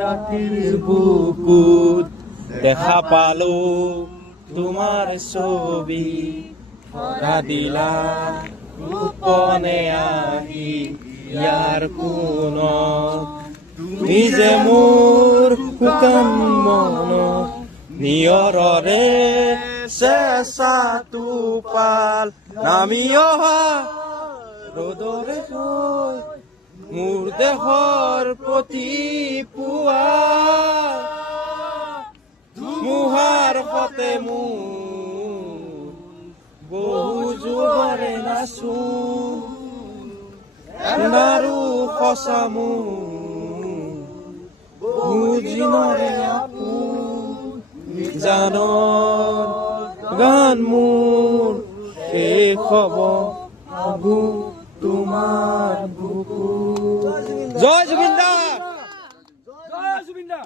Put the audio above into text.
ৰাতিৰ বুকুত দেখা পালো তোমাৰ ছবি ধৰা দিলা গোপনে আহি ইয়াৰ কোণত তুমি যে মোৰ শুকান মনত নিয়ৰৰে চেঁচাটো পাল নামি অহা ৰ'দৰে হৈ মোৰ দেহৰ প্ৰতি পুৱা ধুমুহাৰ সতে মোৰ বহু যুগৰে নাচো আৰু সঁচা মোৰ বহু দিনৰে জানৰ গান মোৰ শেষ হ'ব তোমাৰ বুকু। জয় জুবিন দা, জয় জুবিন দা।